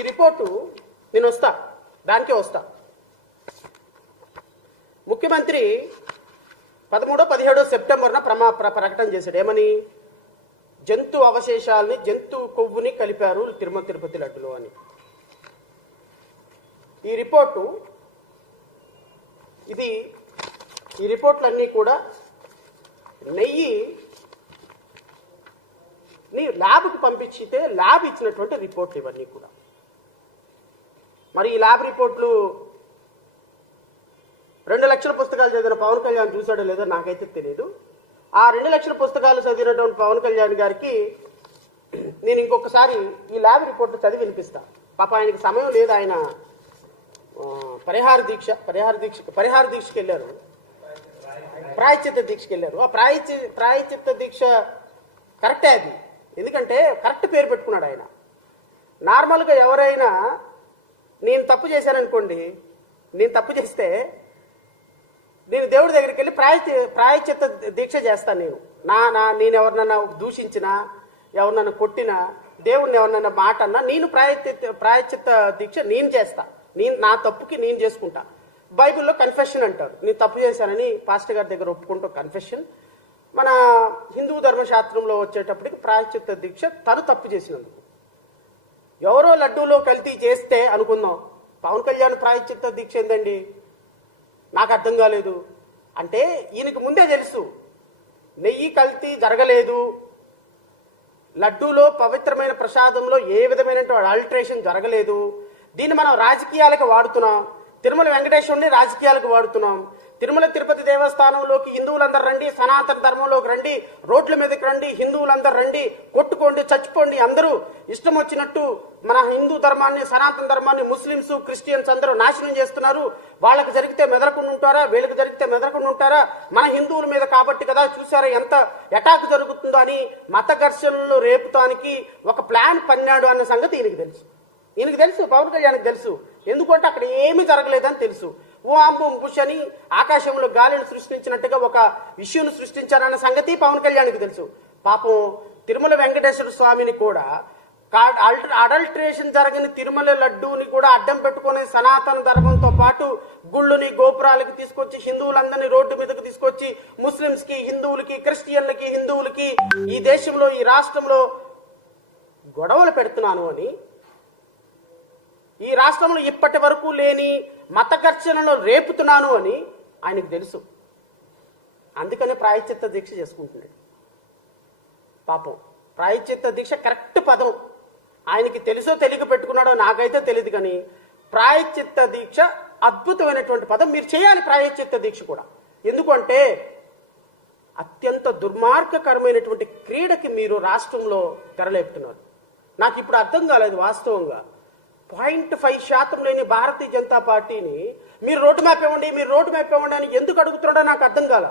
ఈ రిపోర్టు నేను దానికే వస్తా. ముఖ్యమంత్రి 13-17 సెప్టెంబర్న ప్రకటన చేశాడు. ఏమని? జంతు అవశేషాలని, జంతు కొవ్వుని కలిపారు తిరుమల తిరుపతి లడ్డులో అని. ఈ రిపోర్ట్లన్నీ కూడా నెయ్యిని ల్యాబ్కి పంపించితే ల్యాబ్ ఇచ్చినటువంటి రిపోర్ట్లు ఇవన్నీ కూడా. మరి ఈ ల్యాబ్ రిపోర్ట్లు 2 లక్షల పుస్తకాలు చదివిన పవన్ కళ్యాణ్ చూసాడో లేదో నాకైతే తెలియదు. ఆ 2 లక్షల పుస్తకాలు చదివినటువంటి పవన్ కళ్యాణ్ గారికి నేను ఇంకొకసారి ఈ ల్యాబ్ రిపోర్ట్ చదివి వినిపిస్తా. పాప ఆయనకి సమయం లేదు. ఆయన పరిహార దీక్షకి వెళ్ళారు, ప్రాయశ్చిత్త దీక్షకి వెళ్ళారు. ఆ ప్రాయశ్చిత్త దీక్ష కరెక్టే అది. ఎందుకంటే కరెక్ట్ పేరు పెట్టుకున్నాడు ఆయన. నార్మల్గా ఎవరైనా నేను తప్పు చేశాననుకోండి, నేను తప్పు చేస్తే నేను దేవుడి దగ్గరికి వెళ్ళి ప్రాయశ్చిత్త దీక్ష చేస్తాను. నేను ఎవరినన్నా దూషించినా, ఎవరినన్నా కొట్టినా, దేవుడిని ఎవరినన్నా మాట అన్నా నేను ప్రాయశ్చిత్త దీక్ష నేను చేస్తా. నా తప్పుకి నేను చేసుకుంటా. బైబిల్లో కన్ఫెషన్ అంటారు. నేను తప్పు చేశానని పాస్టర్ గారి దగ్గర ఒప్పుకుంటూ కన్ఫెషన్. మన హిందూ ధర్మశాస్త్రంలో వచ్చేటప్పటికి ప్రాయశ్చిత్త దీక్ష తను తప్పు చేసినందుకు. ఎవరో లడ్డూలో కల్తీ చేస్తే అనుకుందాం, పవన్ కళ్యాణ్ ప్రాయశ్చిత్త దీక్ష ఏందండి నాకు అర్థం కాలేదు అంటే ఈయనకి ముందే తెలుసు నెయ్యి కల్తీ జరగలేదు, లడ్డూలో పవిత్రమైన ప్రసాదంలో ఏ విధమైనటువంటి అల్టరేషన్ జరగలేదు. దీన్ని మనం రాజకీయాలకు వాడుతున్నాం. తిరుమల వెంకటేశ్వరుని రాజకీయాలకు వాడుతున్నాం. తిరుమల తిరుపతి దేవస్థానంలోకి హిందువులందరూ రండి, సనాతన ధర్మంలోకి రండి, రోడ్ల మీదకి రండి, హిందువులందరూ రండి, కొట్టుకోండి, చచ్చిపోండి, అందరూ ఇష్టం వచ్చినట్టు మన హిందూ ధర్మాన్ని, సనాతన ధర్మాన్ని ముస్లింస్, క్రిస్టియన్స్ అందరూ నాశనం చేస్తున్నారు. వాళ్ళకి జరిగితే మెదలకుండా ఉంటారా, వీళ్ళకి జరిగితే మెదలకుండా ఉంటారా, మన హిందువుల మీద కాబట్టి కదా, చూసారా ఎంత అటాక్ జరుగుతుందో అని మత ఘర్షణలు రేపుతానికి ఒక ప్లాన్ పన్నాడు అన్న సంగతి ఈయనకి తెలుసు, పవన్ కళ్యాణ్కి తెలుసు. ఎందుకంటే అక్కడ ఏమీ జరగలేదని తెలుసు. ఓ అంబుం బుష్ అని ఆకాశంలో గాలిని సృష్టించినట్టుగా ఒక ఇష్యూను సృష్టించారన్న సంగతి పవన్ కళ్యాణ్కి తెలుసు. పాపం తిరుమల వెంకటేశ్వర స్వామిని కూడా అడల్ట్రేషన్ జరగని తిరుమల లడ్డూని కూడా అడ్డం పెట్టుకునే సనాతన ధర్మంతో పాటు గుళ్ళుని, గోపురాలకి తీసుకొచ్చి హిందువులందరినీ రోడ్డు మీదకి తీసుకొచ్చి ముస్లింస్ కి, హిందువులకి, క్రిస్టియన్లకి, హిందువులకి ఈ దేశంలో, ఈ రాష్ట్రంలో గొడవలు పెడుతున్నాను అని, ఈ రాష్ట్రంలో ఇప్పటి వరకు లేని మత ఘర్షణలో రేపుతున్నాను అని ఆయనకు తెలుసు. అందుకనే ప్రాయశ్చిత్త దీక్ష చేసుకుంటున్నాడు. పాపం ప్రాయశ్చిత్త దీక్ష కరెక్ట్ పదం. ఆయనకి తెలుసో తెలియక పెట్టుకున్నాడో నాకైతే తెలియదు, కానీ ప్రాయశ్చిత్త దీక్ష అద్భుతమైనటువంటి పదం. మీరు చేయాలి ప్రాయశ్చిత్త దీక్ష కూడా. ఎందుకంటే అత్యంత దుర్మార్గకరమైనటువంటి క్రీడకి మీరు రాష్ట్రంలో తెరలేపుతున్నారు. నాకు ఇప్పుడు అర్థం కాలేదు వాస్తవంగా. 0.5% లేని భారతీయ జనతా పార్టీని మీరు రోడ్ మ్యాప్ ఇవ్వండి అని ఎందుకు అడుగుతున్నాడో నాకు అర్థం కాల.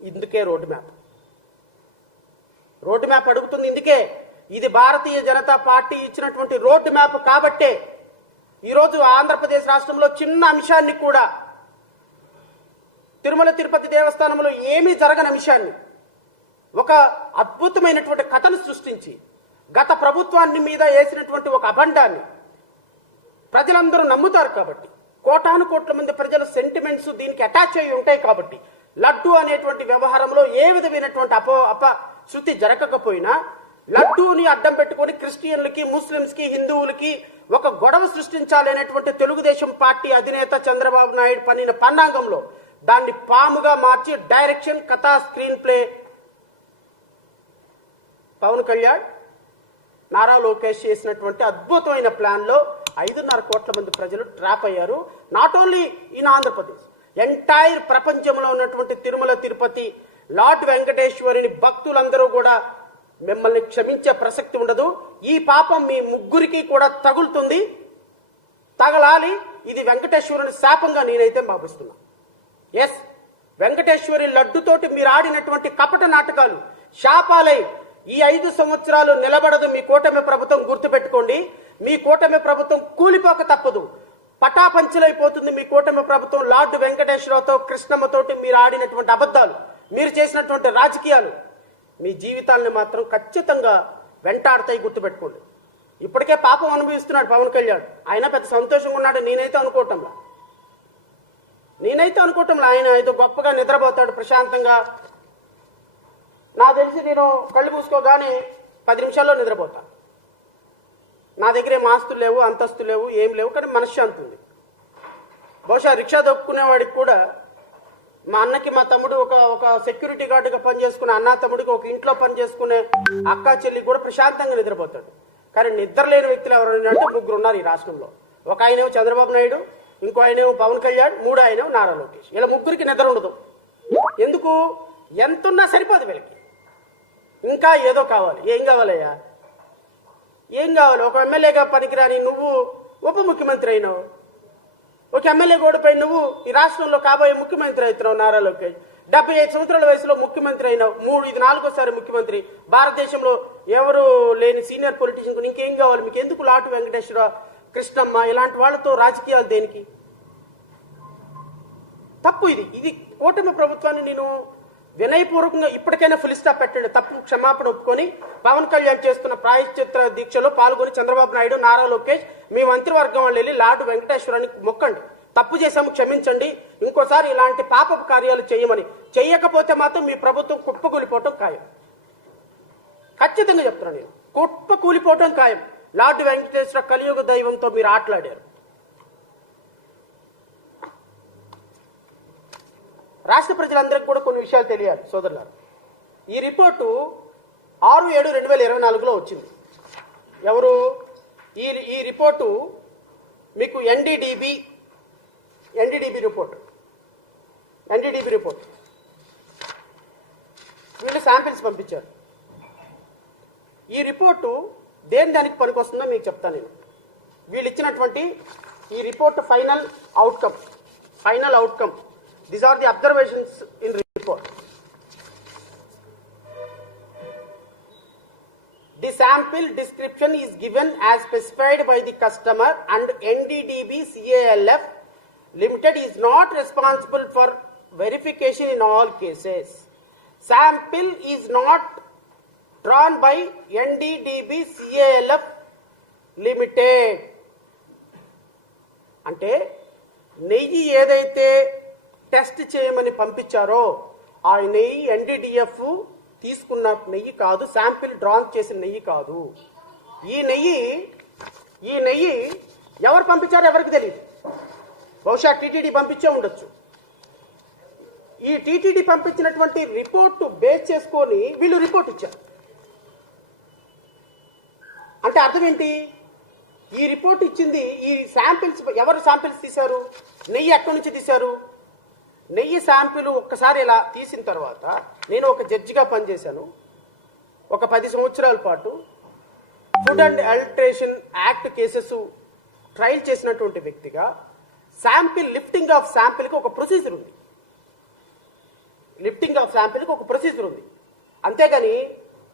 ఇందుకే రోడ్ మ్యాప్ అడుగుతుంది. ఇందుకే ఇది భారతీయ జనతా పార్టీ ఇచ్చినటువంటి రోడ్ మ్యాప్ కాబట్టే ఈరోజు ఆంధ్రప్రదేశ్ రాష్ట్రంలో చిన్న అంశాన్ని కూడా, తిరుమల తిరుపతి దేవస్థానంలో ఏమీ జరగని అంశాన్ని ఒక అద్భుతమైనటువంటి కథను సృష్టించి గత ప్రభుత్వాన్ని మీద వేసినటువంటి ఒక అబండాన్ని ప్రజలందరూ నమ్ముతారు కాబట్టి, కోటాను కోట్ల మంది ప్రజల సెంటిమెంట్స్ దీనికి అటాచ్ అయి ఉంటాయి కాబట్టి, లడ్డు అనేటువంటి వ్యవహారంలో ఏ విధమైనటువంటి అపశృతి జరగకపోయినా లడ్డూని అడ్డం పెట్టుకుని క్రిస్టియన్లకి, ముస్లింస్కి, హిందువులకి ఒక గొడవ సృష్టించాలి అనేటువంటి తెలుగుదేశం పార్టీ అధినేత చంద్రబాబు నాయుడు పన్నిన పన్నాంగంలో దాన్ని పాముగా మార్చి డైరెక్షన్, కథ, స్క్రీన్ ప్లే పవన్ కళ్యాణ్, నారా లోకేష్ చేసినటువంటి అద్భుతమైన ప్లాన్ లో 5.5 కోట్ల మంది ప్రజలు ట్రాప్ అయ్యారు. Not only in Andhra Pradesh, entire ప్రపంచంలో ఉన్నటువంటి తిరుమల తిరుపతి లార్డ్ వెంకటేశ్వరుని భక్తులందరూ కూడా మిమ్మల్ని క్షమించే ప్రసక్తి ఉండదు. ఈ పాపం మీ ముగ్గురికి కూడా తగలాలి. ఇది వెంకటేశ్వరుని శాపంగా నేనైతే భావిస్తున్నా. ఎస్, వెంకటేశ్వరి లడ్డుతోటి మీరు ఆడినటువంటి కపట నాటకాలు శాపాలై ఈ 5 సంవత్సరాలు నిలబడదు మీ కూటమి ప్రభుత్వం. గుర్తుపెట్టుకోండి, మీ కూటమి ప్రభుత్వం కూలిపోక తప్పదు. పటాపంచలైపోతుంది మీ కూటమి ప్రభుత్వం. లార్డ్ వెంకటేశ్వరరావుతో, కృష్ణమ్మతోటి మీరు ఆడినటువంటి అబద్ధాలు, మీరు చేసినటువంటి రాజకీయాలు మీ జీవితాలను మాత్రం ఖచ్చితంగా వెంటాడతాయి. గుర్తుపెట్టుకోండి. ఇప్పటికే పాపం అనుభవిస్తున్నాడు పవన్ కళ్యాణ్. ఆయన పెద్ద సంతోషంగా ఉన్నాడు నేనైతే అనుకోవటంలా. ఆయన ఏదో గొప్పగా నిద్రపోతాడు ప్రశాంతంగా. నాకు తెలిసి నేను కళ్ళు మూసుకోగానే 10 నిమిషాల్లో నిద్రపోతా. నా దగ్గర ఏం ఆస్తులు లేవు, అంతస్తులు లేవు, ఏం లేవు, కానీ మనశ్శాంతి ఉంది. బహుశా రిక్షా దొక్కునేవాడికి కూడా మా అన్నకి మా తమ్ముడు ఒక సెక్యూరిటీ గార్డుగా పనిచేసుకునే అన్న తమ్ముడికి ఒక ఇంట్లో పనిచేసుకునే అక్క చెల్లి కూడా ప్రశాంతంగా నిద్రపోతాడు. కానీ నిద్ర లేని వ్యక్తులు ఎవరు అంటే 3 ఉన్నారు ఈ రాష్ట్రంలో. ఒక ఆయనేమో చంద్రబాబు నాయుడు, ఇంకో ఆయనేమో పవన్ కళ్యాణ్, 3 ఆయనేమో నారా లోకేష్. ఇలా 3కి నిద్ర ఉండదు. ఎందుకు? ఎంతున్నా సరిపోదు వీళ్ళకి. ఇంకా ఏదో కావాలి. ఏం కావాలయ్యా? ఏం కావాలి? ఒక ఎమ్మెల్యేగా పనికిరాని నువ్వు ఉప ముఖ్యమంత్రి అయినావు. ఒక ఎమ్మెల్యే గోడపై నువ్వు ఈ రాష్ట్రంలో కాబోయే ముఖ్యమంత్రి అవుతున్నావు. నారా లోకేష్ 75 సంవత్సరాల వయసులో ముఖ్యమంత్రి అయినావు. ఇది 4వ ముఖ్యమంత్రి. భారతదేశంలో ఎవరు లేని సీనియర్ పొలిటీషియన్. ఇంకేం కావాలి మీకు? ఎందుకు లాటు వెంకటేశ్వర, కృష్ణమ్మ ఇలాంటి వాళ్ళతో రాజకీయాలు దేనికి? తప్పు ఇది కూటమి ప్రభుత్వాన్ని నేను వినయపూర్వకంగా ఇప్పటికైనా ఫుల్ స్టాప్ పెట్టండి. తప్పు క్షమాపణ ఒప్పుకొని పవన్ కళ్యాణ్ చేస్తున్న ప్రాయశ్చిత్త దీక్షలో పాల్గొని చంద్రబాబు నాయుడు, నారా లోకేష్ మీ మంత్రివర్గం వాళ్ళు వెళ్ళి లాటు వెంకటేశ్వరానికి మొక్కండి. తప్పు చేశాము, క్షమించండి, ఇంకోసారి ఇలాంటి పాపపు కార్యాలు చేయమని. చెయ్యకపోతే మాత్రం మీ ప్రభుత్వం కుప్పకూలిపోవటం ఖాయం. ఖచ్చితంగా చెప్తున్నాను నేను, కుప్పకూలిపోవటం ఖాయం. లాటు వెంకటేశ్వర కలియుగ దైవంతో మీరు ఆటలాడారు. రాష్ట్ర ప్రజలందరికీ కూడా కొన్ని విషయాలు తెలియాలి సోదరులారు. ఈ రిపోర్టు 6/7/2024లో వచ్చింది. ఎవరు ఈ రిపోర్టు? మీకు ఎన్డీడీబీ రిపోర్ట్. వీళ్ళు శాంపిల్స్ పంపించారు. ఈ రిపోర్టు దానికి పనికొస్తుందో మీకు చెప్తాను నేను. వీళ్ళు ఇచ్చినటువంటి ఈ report final outcome. These are the observations in report. The sample description is given as specified by the customer and NDDB CALF Limited is not responsible for verification in all cases. Sample is not drawn by NDDB CALF Limited. అంటే నెయ్యి ఏదైతే test చేయమని పంపించారో ఆ నెయ్యి ఎన్డీడీఎఫ్ తీసుకున్న నెయ్యి కాదు, శాంపిల్ డ్రాన్ చేసిన నెయ్యి కాదు. ఈ నెయ్యి ఎవరు పంపించారో ఎవరికి తెలియదు. బహుశా టీటీడీ పంపించే ఉండొచ్చు. ఈ టీటీడీ పంపించినటువంటి రిపోర్టు బేస్ చేసుకొని వీళ్ళు రిపోర్ట్ ఇచ్చారు. అంటే అర్థం ఏంటి? ఈ రిపోర్ట్ ఇచ్చింది ఈ శాంపిల్స్. ఎవరు శాంపిల్స్ తీశారు? నెయ్యి ఎక్కడి నుంచి తీశారు? నెయ్యి శాంపిల్ ఒక్కసారి ఇలా తీసిన తర్వాత, నేను ఒక జడ్జిగా పనిచేశాను ఒక 10 సంవత్సరాల పాటు. Food and adulteration act cases trial చేసినటువంటి వ్యక్తిగా లిఫ్టింగ్ ఆఫ్ శాంపిల్కి ఒక ప్రొసీజర్ ఉంది. అంతేగాని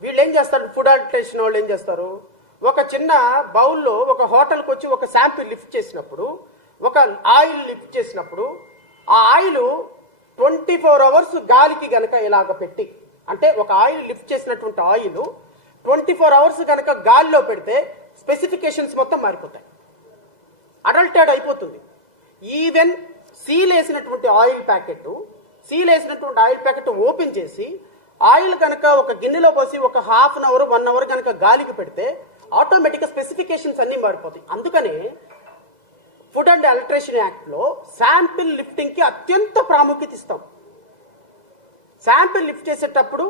వీళ్ళు ఏం చేస్తారు? ఫుడ్ అడల్టరేషన్ వాళ్ళు ఏం చేస్తారు? ఒక చిన్న బౌల్లో ఒక హోటల్కి వచ్చి ఒక శాంపిల్ లిఫ్ట్ చేసినప్పుడు, ఒక ఆయిల్ లిఫ్ట్ చేసినప్పుడు, ఆ ఆయిల్ 24 అవర్స్ గాలికి గనక ఇలాగ పెట్టి, అంటే ఒక ఆయిల్ లిఫ్ట్ చేసినటువంటి ఆయిల్ 24 అవర్స్ గనక గాలిలో పెడితే స్పెసిఫికేషన్స్ మొత్తం మారిపోతాయి, అడల్టెడ్ అయిపోతుంది. ఈవెన్ సీల్ వేసినటువంటి ఆయిల్ ప్యాకెట్ ఓపెన్ చేసి ఆయిల్ కనుక ఒక గిన్నెలో పోసి ఒక హాఫ్ అన్ అవర్ 1 అవర్ కనుక గాలికి పెడితే ఆటోమేటిక్గా స్పెసిఫికేషన్స్ అన్ని మారిపోతాయి. అందుకనే ఫుడ్ అండ్ అడల్టరేషన్ యాక్ట్ లో శాంపిల్ లిఫ్టింగ్ కి అత్యంత ప్రాముఖ్యత ఇస్తాం. శాంపిల్ లిఫ్ట్ చేసేటప్పుడు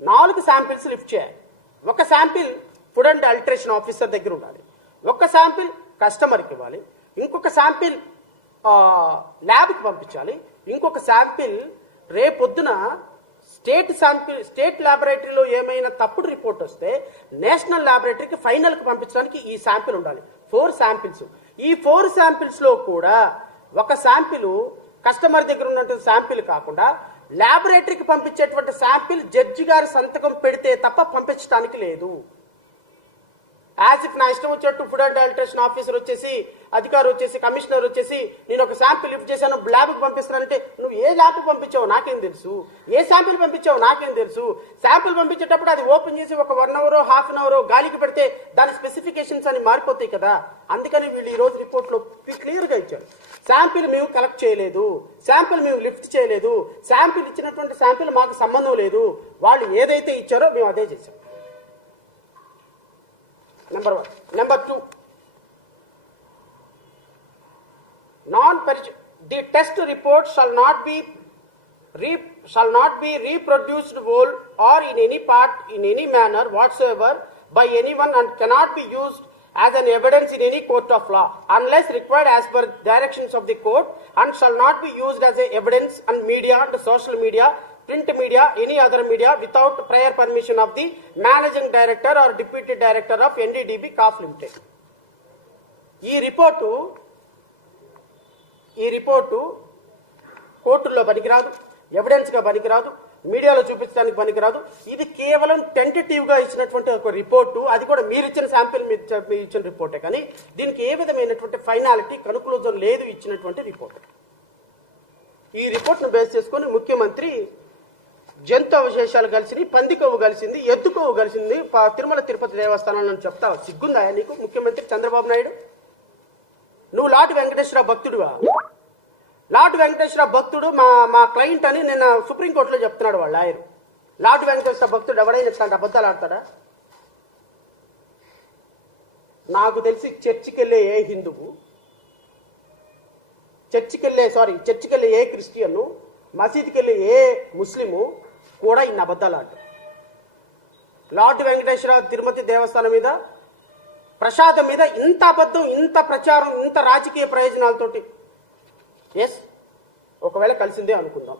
4 శాంపిల్స్ లిఫ్ట్ చేయాలి. ఒక sample food and adulteration officer దగ్గర ఉండాలి, ఒక శాంపిల్ కస్టమర్కి ఇవ్వాలి, ఇంకొక శాంపిల్ ల్యాబ్కి పంపించాలి, ఇంకొక శాంపిల్ రేపొద్దున స్టేట్ ల్యాబొరేటరీలో ఏమైనా తప్పుడు రిపోర్ట్ వస్తే నేషనల్ ల్యాబొరేటరీకి ఫైనల్కి పంపించడానికి ఈ శాంపిల్ ఉండాలి. 4 శాంపిల్స్. ఈ 4 శాంపిల్స్ లో కూడా ఒక శాంపిల్ కస్టమర్ దగ్గర ఉన్నటువంటి శాంపిల్ కాకుండా ల్యాబొరేటరీకి పంపించేటువంటి శాంపిల్ జడ్జి గారి సంతకం పెడితే తప్ప పంపించడానికి లేదు. యాజ్ ఇఫ్ నా ఇష్టం వచ్చినట్టు ఫుడ్ అండ్ అడల్ట్రేషన్ ఆఫీసర్ వచ్చేసి, అధికారి వచ్చేసి, కమిషనర్ వచ్చేసి నేను ఒక శాంపిల్ లిఫ్ట్ చేశాను ల్యాబ్కి పంపిస్తున్నానంటే నువ్వు ఏ ల్యాబ్కి పంపించావు నాకేం తెలుసు, ఏ శాంపిల్ పంపించావు నాకేం తెలుసు. శాంపిల్ పంపించేటప్పుడు అది ఓపెన్ చేసి ఒక 1 అవర్ హాఫ్ అన్ అవర్ గాలికి పెడితే దాని స్పెసిఫికేషన్స్ అని మారిపోతాయి కదా. అందుకని వీళ్ళు ఈ రోజు రిపోర్ట్లో క్లియర్గా ఇచ్చారు, శాంపిల్ మేము కలెక్ట్ చేయలేదు, శాంపిల్ మేము లిఫ్ట్ చేయలేదు, శాంపిల్ ఇచ్చినటువంటి శాంపిల్ మాకు సంబంధం లేదు, వాళ్ళు ఏదైతే ఇచ్చారో మేము అదే చేశాం. Number 1. Number 2, the test report shall not be reproduced whole or in any part in any manner whatsoever by anyone and cannot be used as an evidence in any court of law unless required as per directions of the court, and shall not be used as a evidence on media and social media, print media, any other media without prior permission of the managing director or deputy director of NDDB CAF Limited. ఈ report కోర్టుల్లో పనికిరాదు, ఎవిడెన్స్గా పనికిరాదు, మీడియాలో చూపించడానికి పనికిరాదు. ఇది కేవలం టెంటేటివ్గా ఇచ్చినటువంటి ఒక రిపోర్టు, అది కూడా మీరు ఇచ్చిన శాంపిల్ మీరు ఇచ్చిన రిపోర్టే, కానీ దీనికి ఏ విధమైనటువంటి ఫైనాలిటీ కన్క్లూజన్ లేదు ఇచ్చినటువంటి రిపోర్ట్. ఈ రిపోర్ట్ను బేస్ చేసుకొని ముఖ్యమంత్రి జంతు అవశేషాలు కలిసింది, పంది కొవ్వు కలిసింది, ఎద్దు కొవ్వు కలిసింది తిరుమల తిరుపతి దేవస్థానంలో చెప్తావు. సిగ్గుందా నీకు ముఖ్యమంత్రి చంద్రబాబు నాయుడు? నువ్వు లాటి వెంకటేశ్వర భక్తుడువా? లాటి వెంకటేశ్వర భక్తుడు మా క్లయింట్ అని నిన్న సుప్రీంకోర్టులో చెప్తున్నాడు వాళ్ళ ఆయన. లాటి వెంకటేశ్వర భక్తుడు ఎవడైనా చెప్తాడు, అబద్ధాలు ఆడతాడా? నాకు తెలిసి చర్చికి వెళ్ళే ఏ హిందువు, చర్చికి వెళ్ళే ఏ క్రిస్టియన్, మసీద్కి వెళ్ళే ఏ ముస్లిము కూడా ఇన్ని అబద్ధాలు ఆడతారు. లాటి వెంకటేశ్వర తిరుమతి దేవస్థానం మీద, ప్రసాదం మీద ఇంత అబద్ధం, ఇంత ప్రచారం, ఇంత రాజకీయ ప్రయోజనాలతోటి ఎస్ ఒకవేళ కలిసిందే అనుకుందాం.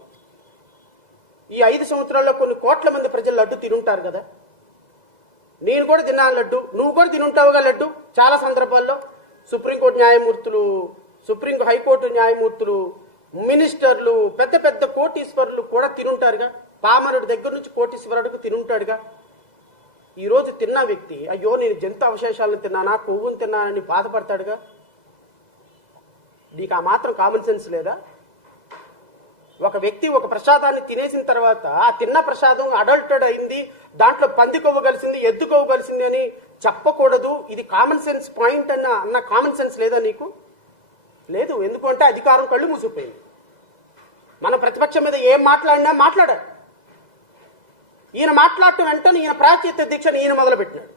ఈ 5 సంవత్సరాల్లో కొన్ని కోట్ల మంది ప్రజలు లడ్డు తినుంటారు కదా. నేను కూడా తిన్నాను లడ్డు, నువ్వు కూడా తినుంటావుగా లడ్డు. చాలా సందర్భాల్లో హైకోర్టు న్యాయమూర్తులు, మినిస్టర్లు, పెద్ద పెద్ద కోటీశ్వరులు కూడా తినుంటారుగా. పామరుడి దగ్గర నుంచి కోటీశ్వరుడికి తినుంటాడుగా. ఈరోజు తిన్న వ్యక్తి అయ్యో నేను జంతు అవశేషాలను తిన్నానా, కొవ్వును తిన్నానని బాధపడతాడుగా. నీకు ఆ మాత్రం కామన్ సెన్స్ లేదా? ఒక వ్యక్తి ఒక ప్రసాదాన్ని తినేసిన తర్వాత ఆ తిన్న ప్రసాదం అడల్టెడ్ అయింది, దాంట్లో పంది కొవ్వు కలిసింది, ఎద్దు కొవ్వు కలిసింది అని చెప్పకూడదు. ఇది కామన్ సెన్స్ పాయింట్ అన్న కామన్ సెన్స్ లేదా నీకు? లేదు. ఎందుకంటే అధికారం కళ్ళు మూసిపోయింది. మన ప్రతిపక్షం మీద ఏం మాట్లాడినా మాట్లాడారు. ఈయన మాట్లాడటం వెంటనే ఈయన ప్రాయశ్చిత్త దీక్షను ఈయన మొదలుపెట్టినాడు.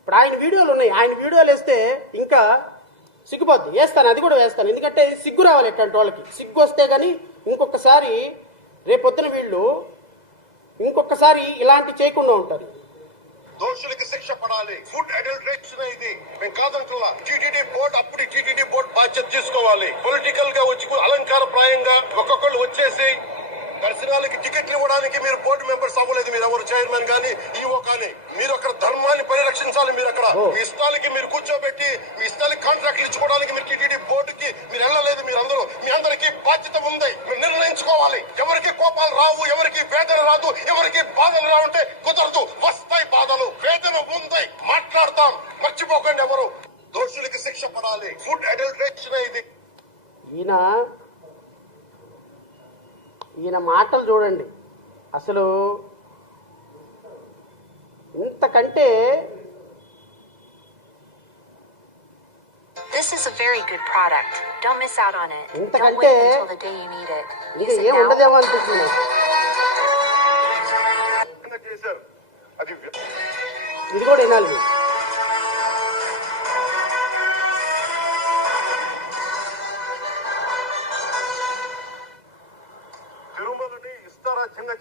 ఇప్పుడు ఆయన వీడియోలు ఉన్నాయి, ఆయన వీడియోలు వేస్తే ఇంకా సిగ్గుపోద్ది. వేస్తాను, అది కూడా వేస్తాను. ఎందుకంటే సిగ్గు రావాలి ఎట్లాంటి వాళ్ళకి. సిగ్గు వస్తే కానీ ఇంకొకసారి రేపొద్దున వీళ్ళు ఇంకొకసారి ఇలాంటి చేయకుండా ఉంటారు. దోషులకి శిక్ష పడాలి. ఫుడ్ అడల్టరేషన్ ఇది మేము కాదంటున్నా. టీటీడీ బోర్డు అప్పుడు టీటీడీ బోర్డు బాధ్యత తీసుకోవాలి. పొలిటికల్ గా వచ్చి అలంకార ప్రాయంగా ఒక్కొక్కళ్ళు వచ్చేసి దర్శనాలకి టికెట్లు ఇవ్వడానికి మీరు బోర్డు మెంబర్స్ అవ్వలేదు. మీరు ఎవరు చైర్మన్ కానీ ఈవో కానీ మీరు అక్కడ ధర్మాన్ని పరిరక్షించాలి. మీరు అక్కడ మీ ఇష్టాలకి మీరు కూర్చోబెట్టి మీ ఇష్టాలకి కాంట్రాక్ట్లు ఇచ్చుకోవడానికి మీరు టీటీడీ బోర్డుకి మీరు వెళ్ళలేదు. మీరు అందరూ మీ అందరికీ బాధ్యత ఉంది. మీరు నిర్ణయించుకోవాలి. ఎవరికి కోపాలు రావు, ఎవరికి వేదన రాదు, ఎవరికి బాధలు రావంటే కుదరదు. వస్తాయి బాధలు, వేదన ఉంది, మాట్లాడతాం. మర్చిపోకండి, ఎవరు దోషులకి శిక్ష పడాలి. ఫుడ్ అడల్టరేషన్ ఇది. ఈయన మాటలు చూడండి. అసలు ఇంతకంటే This is a very good product. Don't miss out on it. ఇంతకంటే Don't wait until the day you need it. Use it ఏం now. ఉండదేమో అనిపిస్తుంది. ఇది కూడా వినాలి మీరు.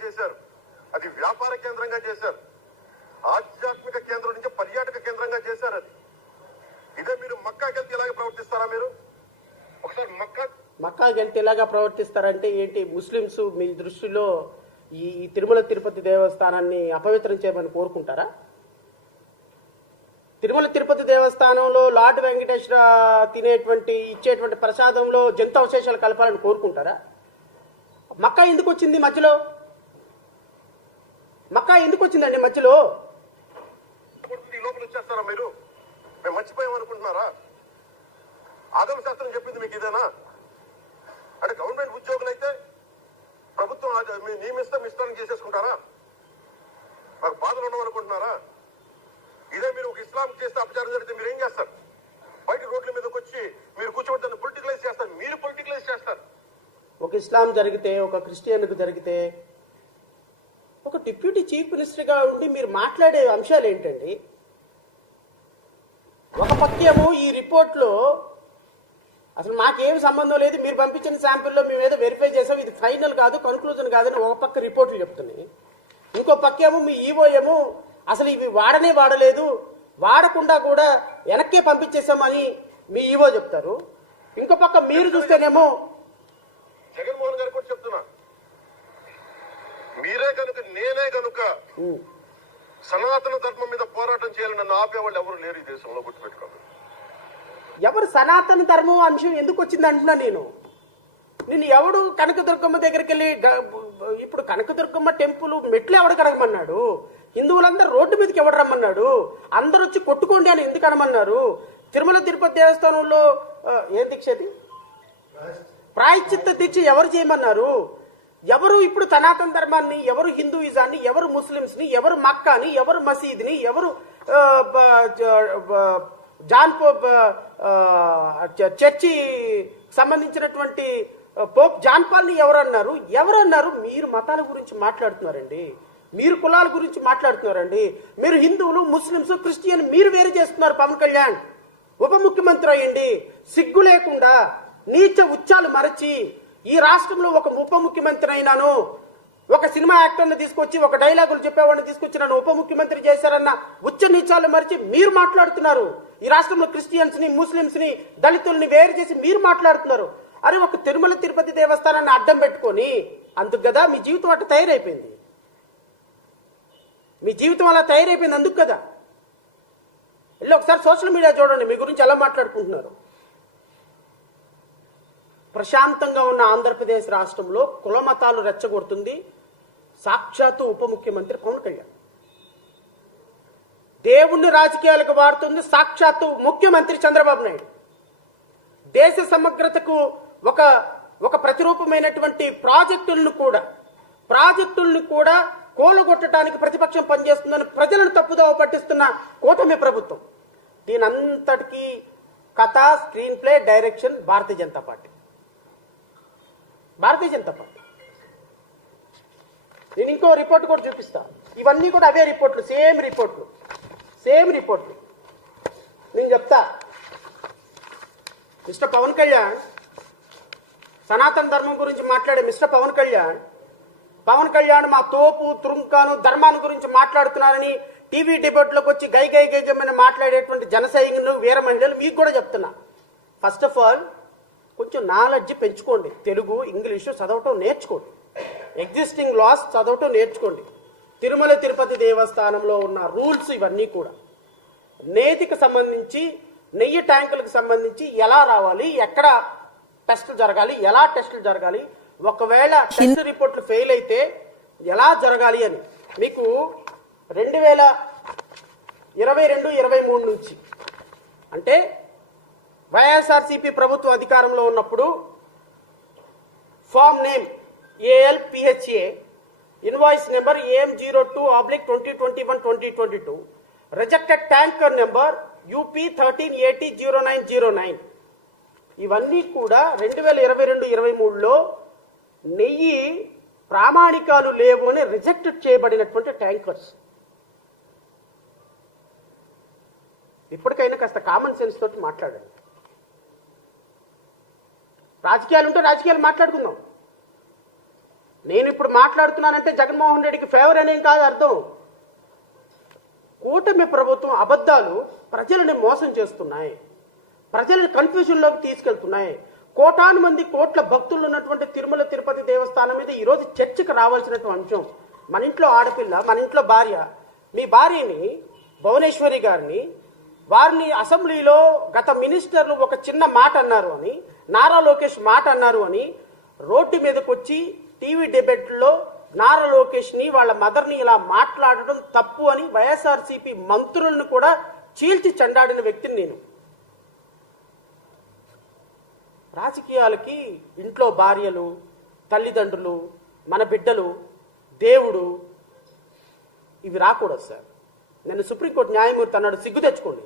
చేశారు. అది వ్యాపార కేంద్రంగా చేశారు. ఆధ్యాత్మిక కేంద్రం నుంచి పర్యాటక కేంద్రంగా చేశారు. అది ఇదే మీరు మక్కాకి వెళ్తే ఇలాగే ప్రవర్తిస్తారా? మీరు ఒకసారి మక్కాకి వెళ్తే ఇలాగా ప్రవర్తిస్తారంటే ఏంటి? ముస్లింస్ మీ దృష్టిలో ఈ తిరుమల తిరుపతి దేవస్థానాన్ని అపవిత్రం చేయమని కోరుకుంటారా? తిరుమల తిరుపతి దేవస్థానంలో లార్డ్ వెంకటేశ్వర ఇచ్చేటువంటి ప్రసాదంలో జంతు అవశేషాలు కలపాలని కోరుకుంటారా? మక్కా ఎందుకు వచ్చింది మధ్యలో? మధ్యలో లోపల వచ్చేస్తారా మీరు? మేము మర్చిపోయాం అనుకుంటున్నారా? ఆగమ శాస్త్రం చెప్పింది మీకు ఇదేనా? అంటే గవర్నమెంట్ ఉద్యోగులు అయితే ప్రభుత్వం నియమిస్తాం ఇస్తాం చేసేసుకుంటారా? మాకు బాధలు ఉండవనుకుంటున్నారా? ఇదే మీరు ఒక ఇస్లాం చేస్తే అపచారం జరిగితే మీరు ఏం చేస్తారు? బయట రోడ్ల మీదకి వచ్చి మీరు కూర్చోబెట్టి పొలిటికలైజ్ చేస్తారు. మీరు పొలిటికలైజ్ చేస్తారు. ఒక ఇస్లాం జరిగితే, ఒక క్రిస్టియన్కు జరిగితే, ఒక డిప్యూటీ చీఫ్ మినిస్టర్గా ఉండి మీరు మాట్లాడే అంశాలు ఏంటండి? ఒక పక్కేమో ఈ రిపోర్ట్లో అసలు మాకేమి సంబంధం లేదు, మీరు పంపించిన శాంపిల్లో మేము ఏదో వెరిఫై చేసాం, ఇది ఫైనల్ కాదు, కన్క్లూజన్ కాదని ఒక పక్క రిపోర్ట్లు చెప్తున్నాయి. ఇంకో పక్కేమో మీ ఈవో ఏమో అసలు ఇవి వాడనే వాడలేదు, వాడకుండా కూడా వెనక్కే పంపించేసామని మీ ఈవో చెప్తారు. ఇంకో పక్క మీరు చూస్తేనేమో జగన్మోహన్ గారు కూడా చెప్తున్నా, మీరే కనుక నేనే కనుక సనాతన ధర్మం మీద పోరాటం చేయాలని నన్ను ఆపేవాళ్ళు ఎవరు లేరు ఈ దేశంలో, గుర్తుపెట్టుకోండి. ఎవరు సనాతన ధర్మం అంశం ఎందుకు వచ్చింది అంటున్నా నేను ఎవడు కనకదుర్గమ్మ దగ్గరికి వెళ్ళి ఇప్పుడు కనకదుర్గమ్మ టెంపుల్ మెట్లు ఎవడు కడగమన్నాడు? హిందువులందరూ రోడ్డు మీదకి ఎవడు రమ్మన్నాడు? అందరూ వచ్చి కొట్టుకోండి అని ఎందుకు అనమన్నారు? తిరుమల తిరుపతి దేవస్థానంలో ఏం దీక్ష అది? ప్రాయశ్చిత్త దీక్ష ఎవరు చేయమన్నారు? ఎవరు ఇప్పుడు సనాతన ధర్మాన్ని, ఎవరు హిందూయిజాన్ని, ఎవరు ముస్లింస్ని, ఎవరు మక్కాని, ఎవరు మసీద్ని, ఎవరు చర్చి సంబంధించినటువంటి పోప్ జాన్ పాల్ని ఎవరన్నారు? మీరు మతాల గురించి మాట్లాడుతున్నారండి, మీరు కులాల గురించి మాట్లాడుతున్నారండి. మీరు హిందువులు, ముస్లింస్, క్రిస్టియన్ మీరు వేరు చేస్తున్నారు. పవన్ కళ్యాణ్ ఉప ముఖ్యమంత్రి అయ్యండి, సిగ్గు లేకుండా నీచ ఉచ్చాలు మరచి ఈ రాష్ట్రంలో ఒక ఉప ముఖ్యమంత్రి అయినాను, ఒక సినిమా యాక్టర్ని తీసుకొచ్చి ఒక డైలాగులు చెప్పేవాడిని తీసుకొచ్చి నన్ను ఉప ముఖ్యమంత్రి చేశారన్న ఉచ్చ నీచాలు మరిచి మీరు మాట్లాడుతున్నారు. ఈ రాష్ట్రంలో క్రిస్టియన్స్ ని, ముస్లింస్ ని, దళితుల్ని వేరు చేసి మీరు మాట్లాడుతున్నారు. అరే ఒక తిరుమల తిరుపతి దేవస్థానాన్ని అడ్డం పెట్టుకొని, అందుకు కదా మీ జీవితం అట్లా తయారైపోయింది. మీ జీవితం అలా తయారైపోయింది అందుకు కదా. వెళ్ళి ఒకసారి సోషల్ మీడియా చూడండి, మీ గురించి ఎలా మాట్లాడుకుంటున్నారు. ప్రశాంతంగా ఉన్న ఆంధ్రప్రదేశ్ రాష్ట్రంలో కుల మతాలు రెచ్చగొడుతుంది సాక్షాత్తు ఉప ముఖ్యమంత్రి పవన్ కళ్యాణ్. దేవుణ్ణి రాజకీయాలకు వాడుతుంది సాక్షాత్తు ముఖ్యమంత్రి చంద్రబాబు నాయుడు. దేశ సమగ్రతకు ఒక ప్రతిరూపమైనటువంటి ప్రాజెక్టులను కూడా కూలగొట్టడానికి ప్రతిపక్షం పనిచేస్తుందని ప్రజలను తప్పుదోవ పట్టిస్తున్న కూటమి ప్రభుత్వం. దీనంతటికీ కథ, screen play, direction Bharatiya Janata party. నేను ఇంకో రిపోర్ట్ కూడా చూపిస్తా. ఇవన్నీ కూడా అవే రిపోర్ట్లు, సేమ్ రిపోర్ట్లు. నేను చెప్తా, మిస్టర్ పవన్ కళ్యాణ్, సనాతన ధర్మం గురించి మాట్లాడే మిస్టర్ పవన్ కళ్యాణ్ మా తోపు తురుంకాను ధర్మాన్ని గురించి మాట్లాడుతున్నారని టీవీ డిబేట్లోకి వచ్చి గైగైగైగమని మాట్లాడేటువంటి జనసైనికులు, వీర మహిళలు మీకు కూడా చెప్తున్నా. ఫస్ట్ ఆఫ్ ఆల్ కొంచెం నాలెడ్జ్ పెంచుకోండి. తెలుగు, ఇంగ్లీషు చదవటం నేర్చుకోండి. ఎగ్జిస్టింగ్ లాస్ చదవటం నేర్చుకోండి. తిరుమల తిరుపతి దేవస్థానంలో ఉన్న రూల్స్ ఇవన్నీ కూడా, నేతికి సంబంధించి, నెయ్యి ట్యాంకులకు సంబంధించి ఎలా రావాలి, ఎక్కడ టెస్టులు జరగాలి, ఎలా టెస్టులు జరగాలి, ఒకవేళ టెస్ట్ రిపోర్ట్లు ఫెయిల్ అయితే ఎలా జరగాలి అని మీకు 2022-23 నుంచి, అంటే వైఎస్ఆర్సీపీ ప్రభుత్వ అధికారంలో ఉన్నప్పుడు form name ALPHA, invoice number AM02/2021-2022, rejected tanker number UP13800909, ఇవన్నీ కూడా 2022-23లో నెయ్యి ప్రామాణికాలు లేవు అని రిజెక్ట్ చేయబడినటువంటి ట్యాంకర్స్. ఇప్పటికైనా కాస్త కామన్ సెన్స్ తోటి మాట్లాడండి. రాజకీయాలు ఉంటే రాజకీయాలు మాట్లాడుకుందాం. నేను ఇప్పుడు మాట్లాడుతున్నానంటే జగన్మోహన్ రెడ్డికి ఫేవర్ అనేం కాదు అర్థం. కూటమి ప్రభుత్వం అబద్ధాలు ప్రజలని మోసం చేస్తున్నాయి, ప్రజలను కన్ఫ్యూజన్లోకి తీసుకెళ్తున్నాయి. కోటాను మంది కోట్ల భక్తులు ఉన్నటువంటి తిరుమల తిరుపతి దేవస్థానం మీద ఈరోజు చర్చకు రావాల్సినటువంటి అంశం, మన ఇంట్లో ఆడపిల్ల, మన ఇంట్లో భార్య, మీ భార్యని భువనేశ్వరి గారిని, వారిని అసెంబ్లీలో గత మినిస్టర్లు ఒక చిన్న మాట అన్నారు అని, నారా లోకేష్ మాట అన్నారు అని రోడ్డు మీదకి వచ్చి టీవీ డిబేట్లో నారా లోకేష్ని, వాళ్ళ మదర్ని ఇలా మాట్లాడడం తప్పు అని వైఎస్ఆర్సీపీ మంత్రులను కూడా చీల్చి చెండాడిన వ్యక్తిని నేను. రాజకీయాలకి ఇంట్లో భార్యలు, తల్లిదండ్రులు, మన బిడ్డలు, దేవుడు ఇవి రాకూడదు సార్. నేను సుప్రీంకోర్టు న్యాయమూర్తి అన్నాడు, సిగ్గు తెచ్చుకోండి,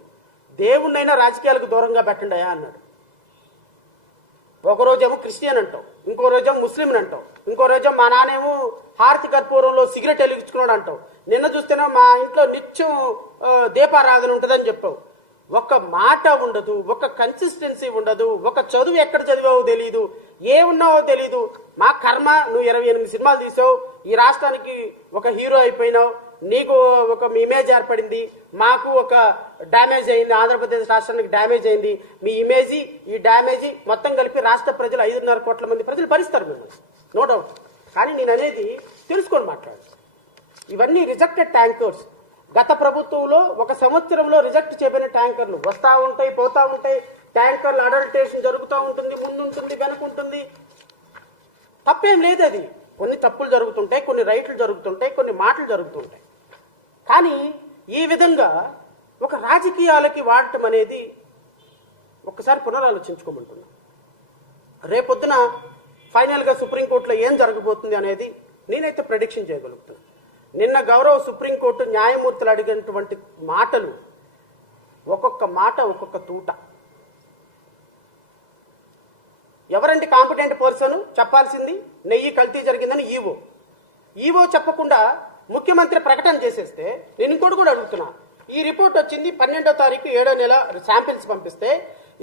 దేవుణ్ణైనా రాజకీయాలకు దూరంగా పెట్టండి అన్నాడు. ఒకరోజేమో క్రిస్టియన్ అంటావు, ఇంకో రోజేమో ముస్లిం అంటావు, ఇంకో రోజేమో మా నాన్నేమో హారతి కర్పూరంలో సిగరెట్ వెలిగించుకున్నాడు అంటావు, నిన్న చూస్తేనే మా ఇంట్లో నిత్యం దీపారాధన ఉంటుందని చెప్పావు. ఒక మాట ఉండదు, ఒక కన్సిస్టెన్సీ ఉండదు, ఒక చదువు ఎక్కడ చదివావో తెలియదు, ఏ ఉన్నావో తెలియదు. మా కర్మ, నువ్వు 28 సినిమాలు తీసావు, ఈ రాష్ట్రానికి ఒక హీరో అయిపోయినావు, నీకు ఒక ఇమేజ్ ఏర్పడింది, మాకు ఒక డ్యామేజ్ అయింది, ఆంధ్రప్రదేశ్ రాష్ట్రానికి డ్యామేజ్ అయింది. మీ ఇమేజీ ఈ డ్యామేజీ మొత్తం కలిపి రాష్ట్ర ప్రజలు 5.5 కోట్ల మంది ప్రజలు భరిస్తారు మిమ్మల్ని, నో డౌట్. కానీ నేను అనేది తెలుసుకొని మాట్లాడు. ఇవన్నీ రిజెక్టెడ్ ట్యాంకర్స్. గత ప్రభుత్వంలో 1 సంవత్సరంలో రిజెక్ట్ చేయబడిన ట్యాంకర్లు వస్తూ ఉంటాయి, పోతూ ఉంటాయి. ట్యాంకర్లు అడల్టేషన్ జరుగుతూ ఉంటుంది, ముందుంటుంది, వెనుకుంటుంది. తప్పేం లేదు. అది కొన్ని తప్పులు జరుగుతుంటాయి, కొన్ని రైట్లు జరుగుతుంటాయి, కొన్ని మాటలు జరుగుతుంటాయి. కానీ ఈ విధంగా ఒక రాజకీయాలకి వాడటం అనేది ఒక్కసారి పునరాలోచించుకోమంటున్నా. రేపొద్దున ఫైనల్గా సుప్రీంకోర్టులో ఏం జరగబోతుంది అనేది నేనైతే ప్రెడిక్షన్ చేయగలుగుతున్నాను. నిన్న గౌరవ సుప్రీంకోర్టు న్యాయమూర్తులు అడిగినటువంటి మాటలు, ఒక్కొక్క మాట ఒక్కొక్క తూట. ఎవరంటే కాంపిటెంట్ పర్సన్ చెప్పాల్సింది? నెయ్యి కల్తీ జరిగిందని ఈవో చెప్పకుండా ముఖ్యమంత్రి ప్రకటన చేసేస్తే నేను ఇంకోటి కూడా అడుగుతున్నా. ఈ రిపోర్ట్ వచ్చింది 12వ తారీఖు 7వ నెల శాంపిల్స్ పంపిస్తే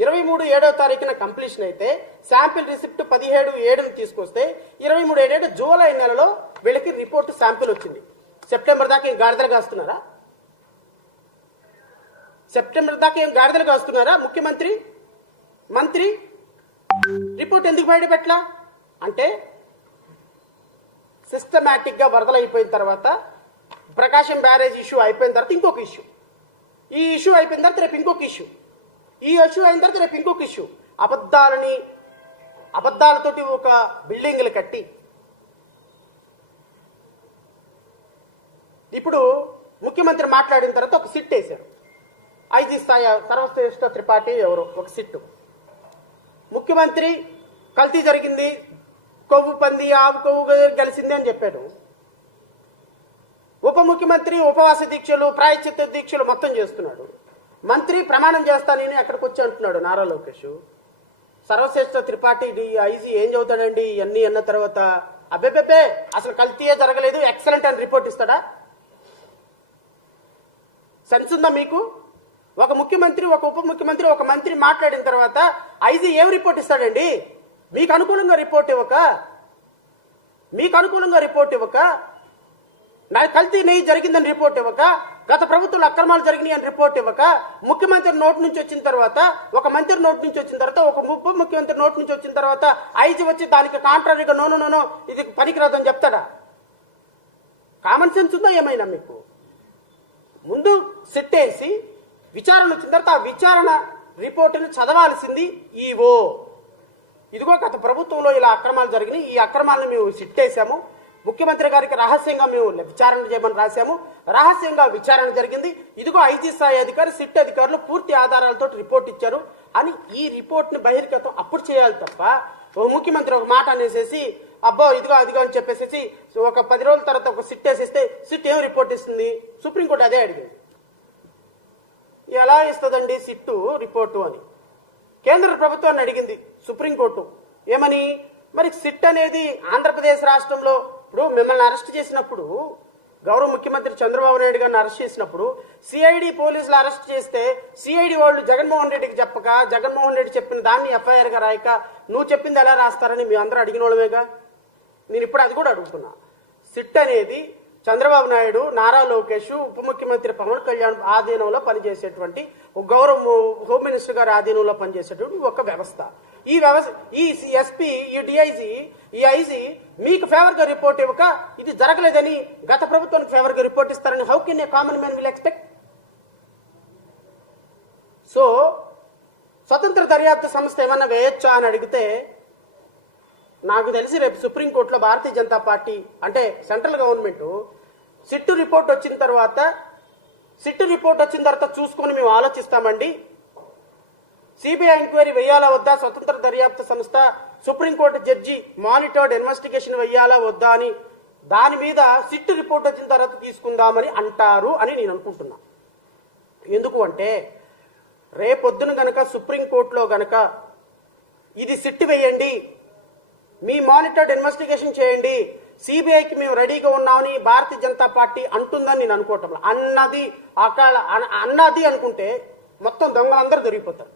23 7వ తారీఖున కంప్లీషన్ అయితే శాంపిల్ రిసిప్ట్ 17/7 తీసుకొస్తే 23 జూలై నెలలో వీళ్ళకి రిపోర్ట్ శాంపిల్ వచ్చింది. సెప్టెంబర్ దాకా ఏం గాడిదలు కాస్తున్నారా? సెప్టెంబర్ దాకా ఏం గాడిదలు కాస్తున్నారా? ముఖ్యమంత్రి, మంత్రి రిపోర్ట్ ఎందుకు బయటపెట్టలా? అంటే సిస్టమాటిక్ గా వరదలైపోయిన తర్వాత, ప్రకాశం బ్యారేజ్ ఇష్యూ అయిపోయిన తర్వాత ఇంకొక ఇష్యూ, ఈ ఇష్యూ అయిపోయిన తర్వాత రేపు ఇంకొక ఇష్యూ, ఈ ఇష్యూ అయిన తర్వాత రేపు ఇంకొక ఇష్యూ. అబద్ధాలతోటి ఒక బిల్డింగ్లు కట్టి ఇప్పుడు ముఖ్యమంత్రి మాట్లాడిన తర్వాత ఒక సిట్ వేశారు. ఐజీ స్థాయి సర్వశ్రేష్ఠ త్రిపాఠి ఎవరు ఒక సిట్టు. ముఖ్యమంత్రి కల్తీ జరిగింది, కొవ్వు పంది ఆవు కొవ్వు కలిసింది అని చెప్పాడు. ఉప ముఖ్యమంత్రి ఉపవాస దీక్షలు, ప్రాయశ్చిత్త దీక్షలు మొత్తం చేస్తున్నాడు. మంత్రి ప్రమాణం చేస్తానని అక్కడికి వచ్చి అంటున్నాడు నారా లోకేష్. సర్వశ్రేష్ఠ త్రిపాఠి ఐజీ ఏం చదువుతాడండి ఇవన్నీ అన్న తర్వాత? అబ్బెబ్బెబ్బే, అసలు కల్తీయే జరగలేదు, ఎక్సలెంట్ అని రిపోర్ట్ ఇస్తాడా? సెన్స్ ఉందా మీకు? ఒక ముఖ్యమంత్రి, ఒక ఉప ముఖ్యమంత్రి, ఒక మంత్రి మాట్లాడిన తర్వాత ఐజీ ఏం రిపోర్ట్ ఇస్తాడండి? మీకు అనుకూలంగా రిపోర్ట్ ఇవ్వక, నా కల్తీ నెయ్యి జరిగిందని రిపోర్ట్ ఇవ్వక, గత ప్రభుత్వంలో అక్రమాలు జరిగినాయి అని రిపోర్ట్ ఇవ్వక, ముఖ్యమంత్రి నోటి నుంచి వచ్చిన తర్వాత, ఒక మంత్రి నోటి నుంచి వచ్చిన తర్వాత, ఒక ఉప ముఖ్యమంత్రి నోటి నుంచి వచ్చిన తర్వాత ఐజీ వచ్చి దానికి కాంట్రారీగా నో ఇది పనికిరాదని చెప్తాడా? కామన్ సెన్స్ ఉందా ఏమైనా మీకు? ముందు సిట్టేసి విచారణ వచ్చిన తర్వాత ఆ విచారణ రిపోర్టును చదవాల్సింది ఈవో. ఇదిగో గత ప్రభుత్వంలో ఇలా అక్రమాలు జరిగినాయి, ఈ అక్రమాలను మేము సిట్టేసాము, ముఖ్యమంత్రి గారికి రహస్యంగా మేము విచారణ చేయమని రాశాము, రహస్యంగా విచారణ జరిగింది, ఇదిగో ఐజీ స్థాయి అధికారి, సిట్ అధికారులు పూర్తి ఆధారాలతో రిపోర్ట్ ఇచ్చారు అని ఈ రిపోర్ట్ ని బహిర్గతం అప్పుడు చేయాలి తప్ప, ఒక ముఖ్యమంత్రి ఒక మాట అనేసేసి అబ్బో ఇదిగో అదిగో అని చెప్పేసి ఒక 10 రోజుల తర్వాత ఒక సిట్ వేసేస్తే సిట్ ఏం రిపోర్ట్ ఇస్తుంది? సుప్రీంకోర్టు అదే అడిగింది. ఎలా ఇస్తుందండి సిట్టు రిపోర్టు అని కేంద్ర ప్రభుత్వాన్ని అడిగింది సుప్రీంకోర్టు. ఏమని? మరి సిట్ అనేది ఆంధ్రప్రదేశ్ రాష్ట్రంలో ఇప్పుడు మిమ్మల్ని అరెస్ట్ చేసినప్పుడు, గౌరవ ముఖ్యమంత్రి చంద్రబాబు నాయుడు గారిని అరెస్ట్ చేసినప్పుడు సిఐడి పోలీసులు అరెస్ట్ చేస్తే సిఐడి వాళ్ళు జగన్మోహన్ రెడ్డికి చెప్పక, జగన్మోహన్ రెడ్డి చెప్పిన దాన్ని ఎఫ్ఐఆర్ గా రాయక నువ్వు చెప్పింది ఎలా రాస్తారని మీ అందరూ అడిగిన వాళ్ళమేగా. నేను ఇప్పుడు అది కూడా అడుగుతున్నా. సిట్ అనేది చంద్రబాబు నాయుడు, నారా లోకేష్, ఉప ముఖ్యమంత్రి పవన్ కళ్యాణ్ ఆధీనంలో పనిచేసేటువంటి, గౌరవ హోమ్ మినిస్టర్ గారి ఆధీనంలో పనిచేసేటువంటి ఒక వ్యవస్థ. ఈ వ్యవస్థ, ఈ ఎస్పీ, ఈ డిఐజీ, ఈ ఐజీ మీకు ఫేవర్ గా రిపోర్ట్ ఇవ్వక ఇది జరగలేదని గత ప్రభుత్వానికి ఫేవర్ గా రిపోర్ట్ ఇస్తారని how can a common man will expect? So స్వతంత్ర దర్యాప్తు సంస్థ ఏమన్నా వేయొచ్చా అని అడిగితే, నాకు తెలిసి రేపు సుప్రీంకోర్టులో భారతీయ జనతా పార్టీ అంటే సెంట్రల్ గవర్నమెంట్ సిట్టు రిపోర్ట్ వచ్చిన తర్వాత సిట్ రిపోర్ట్ వచ్చిన తర్వాత చూసుకొని మేము ఆలోచిస్తామండి. సిబిఐ ఎంక్వైరీ వేయాలా వద్దా, స్వతంత్ర దర్యాప్తు సంస్థ, సుప్రీంకోర్టు జడ్జి మానిటర్డ్ ఇన్వెస్టిగేషన్ వేయాలా వద్దా అని దాని మీద సిట్ రిపోర్ట్ వచ్చిన తర్వాత తీసుకుందామని అంటారు అని నేను అనుకుంటున్నా. ఎందుకు అంటే రేపొద్దున గనక సుప్రీంకోర్టులో గనక ఇది సిట్ వేయండి, మీ మానిటర్డ్ ఇన్వెస్టిగేషన్ చేయండి, సిబిఐకి మేము రెడీగా ఉన్నామని భారతీయ జనతా పార్టీ అంటుందని నేను అనుకోవటం. అన్నది అనుకుంటే మొత్తం దొంగలందరూ దొరికిపోతారు.